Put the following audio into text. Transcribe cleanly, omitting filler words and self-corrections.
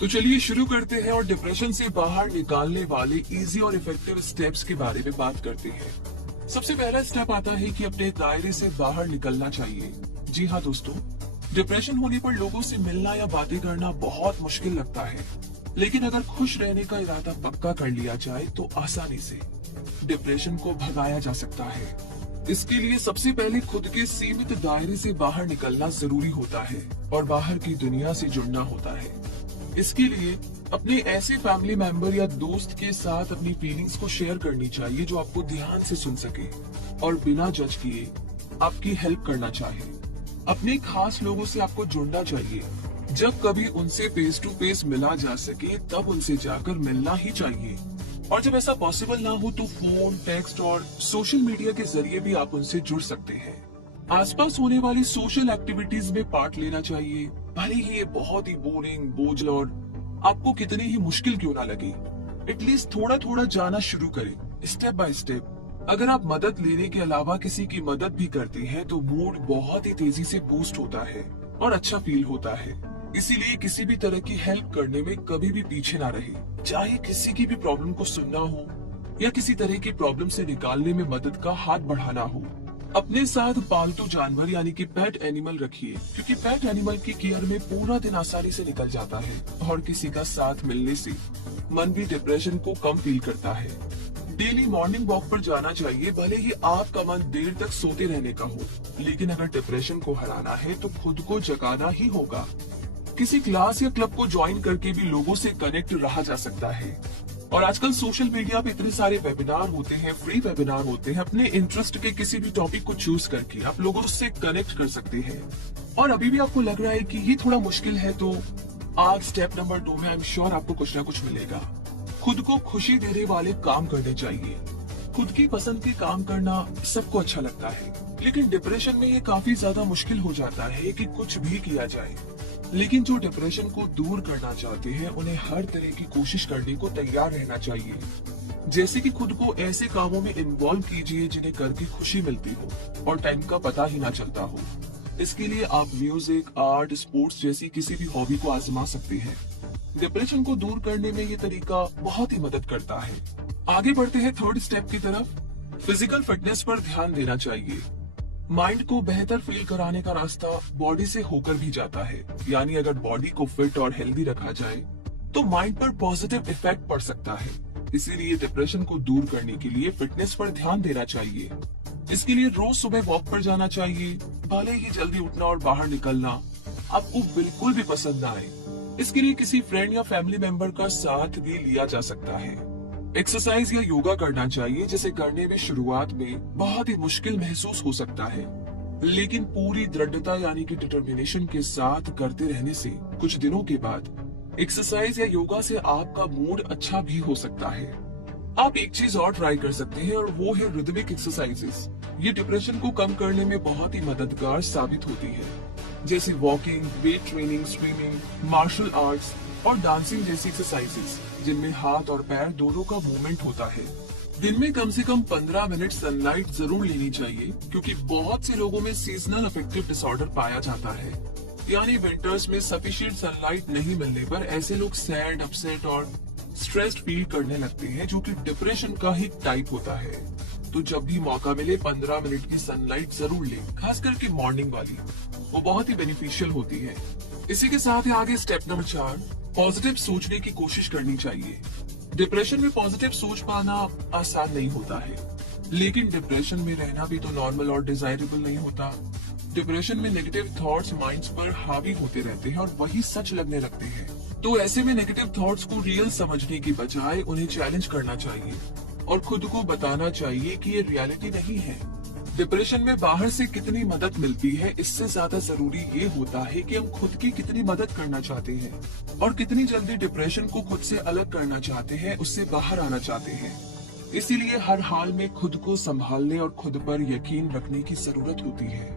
तो चलिए शुरू करते हैं और डिप्रेशन से बाहर निकालने वाले इजी और इफेक्टिव स्टेप्स के बारे में बात करते हैं। सबसे पहला स्टेप आता है कि अपने दायरे से बाहर निकलना चाहिए। जी हाँ दोस्तों, डिप्रेशन होने पर लोगों से मिलना या बातें करना बहुत मुश्किल लगता है, लेकिन अगर खुश रहने का इरादा पक्का कर लिया जाए तो आसानी से डिप्रेशन को भगाया जा सकता है। इसके लिए सबसे पहले खुद के सीमित दायरे से बाहर निकलना जरूरी होता है और बाहर की दुनिया से जुड़ना होता है। इसके लिए अपने ऐसे फैमिली मेंबर या दोस्त के साथ अपनी फीलिंग्स को शेयर करनी चाहिए जो आपको ध्यान से सुन सके और बिना जज किए आपकी हेल्प करना चाहे। अपने खास लोगों से आपको जुड़ना चाहिए। जब कभी उनसे फेस टू फेस मिला जा सके तब उनसे जाकर मिलना ही चाहिए, और जब ऐसा पॉसिबल ना हो तो फोन, टेक्स्ट और सोशल मीडिया के जरिए भी आप उनसे जुड़ सकते हैं। आसपास होने वाली सोशल एक्टिविटीज में पार्ट लेना चाहिए, भले ही ये बहुत ही बोरिंग, बोझल और आपको कितनी ही मुश्किल क्यों ना लगे। एटलीस्ट थोड़ा थोड़ा जाना शुरू करें, स्टेप बाय स्टेप। अगर आप मदद लेने के अलावा किसी की मदद भी करते हैं तो मूड बहुत ही तेजी से बूस्ट होता है और अच्छा फील होता है। इसीलिए किसी भी तरह की हेल्प करने में कभी भी पीछे ना रहे, चाहे किसी की भी प्रॉब्लम को सुनना हो या किसी तरह की प्रॉब्लम से निकालने में मदद का हाथ बढ़ाना हो। अपने साथ पालतू जानवर यानी कि पेट एनिमल रखिए, क्योंकि पेट एनिमल की केयर में पूरा दिन आसानी से निकल जाता है और किसी का साथ मिलने से मन भी डिप्रेशन को कम फील करता है। डेली मॉर्निंग वॉक पर जाना चाहिए, भले ही आपका मन देर तक सोते रहने का हो, लेकिन अगर डिप्रेशन को हराना है तो खुद को जगाना ही होगा। किसी क्लास या क्लब को ज्वाइन करके भी लोगों से कनेक्ट रहा जा सकता है। और आजकल सोशल मीडिया पे इतने सारे वेबिनार होते हैं, फ्री वेबिनार होते हैं। अपने इंटरेस्ट के किसी भी टॉपिक को चूज करके आप लोगों से कनेक्ट कर सकते हैं। और अभी भी आपको लग रहा है कि ये थोड़ा मुश्किल है तो आज स्टेप नंबर 2 में आई एम श्योर आपको कुछ ना कुछ मिलेगा। खुद को खुशी देने वाले काम करने चाहिए। खुद की पसंद के काम करना सबको अच्छा लगता है, लेकिन डिप्रेशन में ये काफी ज्यादा मुश्किल हो जाता है कि कुछ भी किया जाए। लेकिन जो डिप्रेशन को दूर करना चाहते हैं उन्हें हर तरह की कोशिश करने को तैयार रहना चाहिए। जैसे कि खुद को ऐसे कामों में इन्वॉल्व कीजिए जिन्हें करके खुशी मिलती हो और टाइम का पता ही ना चलता हो। इसके लिए आप म्यूजिक, आर्ट, स्पोर्ट्स जैसी किसी भी हॉबी को आजमा सकते हैं। डिप्रेशन को दूर करने में ये तरीका बहुत ही मदद करता है। आगे बढ़ते हैं थर्ड स्टेप की तरफ। फिजिकल फिटनेस पर ध्यान देना चाहिए। माइंड को बेहतर फील कराने का रास्ता बॉडी से होकर भी जाता है, यानी अगर बॉडी को फिट और हेल्दी रखा जाए तो माइंड पर पॉजिटिव इफेक्ट पड़ सकता है। इसीलिए डिप्रेशन को दूर करने के लिए फिटनेस पर ध्यान देना चाहिए। इसके लिए रोज सुबह वॉक पर जाना चाहिए, भले ही जल्दी उठना और बाहर निकलना आपको बिल्कुल भी पसंद ना आए। इसके लिए किसी फ्रेंड या फैमिली मेंबर का साथ भी लिया जा सकता है। एक्सरसाइज या योगा करना चाहिए, जिसे करने में शुरुआत में बहुत ही मुश्किल महसूस हो सकता है, लेकिन पूरी दृढ़ता यानी कि डिटर्मिनेशन के साथ करते रहने से कुछ दिनों के बाद एक्सरसाइज या योगा से आपका मूड अच्छा भी हो सकता है। आप एक चीज और ट्राई कर सकते हैं और वो है रिदमिक एक्सरसाइजेस। ये डिप्रेशन को कम करने में बहुत ही मददगार साबित होती है, जैसे walking, weight training, swimming, martial arts और डांसिंग जैसी एक्सरसाइजेस जिनमें हाथ और पैर दोनों का मूवमेंट होता है। दिन में कम से कम 15 मिनट सनलाइट जरूर लेनी चाहिए, क्योंकि बहुत से लोगों में सीजनल अफेक्टिव डिसऑर्डर पाया जाता है, यानी विंटर्स में सफिशिएंट सनलाइट नहीं मिलने पर ऐसे लोग सैड, अपसेट और स्ट्रेस्ड फील करने लगते हैं, जो कि डिप्रेशन का ही टाइप होता है। तो जब भी मौका मिले 15 मिनट की सनलाइट जरूर लें, खास करके मॉर्निंग वाली, वो बहुत ही बेनिफिशियल होती है। इसी के साथ ही आगे स्टेप नंबर 4, पॉजिटिव सोचने की कोशिश करनी चाहिए। डिप्रेशन में पॉजिटिव सोच पाना आसान नहीं होता है, लेकिन डिप्रेशन में रहना भी तो नॉर्मल और डिजायरेबल नहीं होता। डिप्रेशन में नेगेटिव थॉट्स माइंड्स पर हावी होते रहते हैं और वही सच लगने लगते हैं। तो ऐसे में नेगेटिव थॉट्स को रियल समझने की बजाय उन्हें चैलेंज करना चाहिए और खुद को बताना चाहिए कि ये रियलिटी नहीं है। डिप्रेशन में बाहर से कितनी मदद मिलती है, इससे ज्यादा जरूरी ये होता है कि हम खुद की कितनी मदद करना चाहते हैं और कितनी जल्दी डिप्रेशन को खुद से अलग करना चाहते हैं, उससे बाहर आना चाहते हैं। इसीलिए हर हाल में खुद को संभालने और खुद पर यकीन रखने की जरूरत होती है।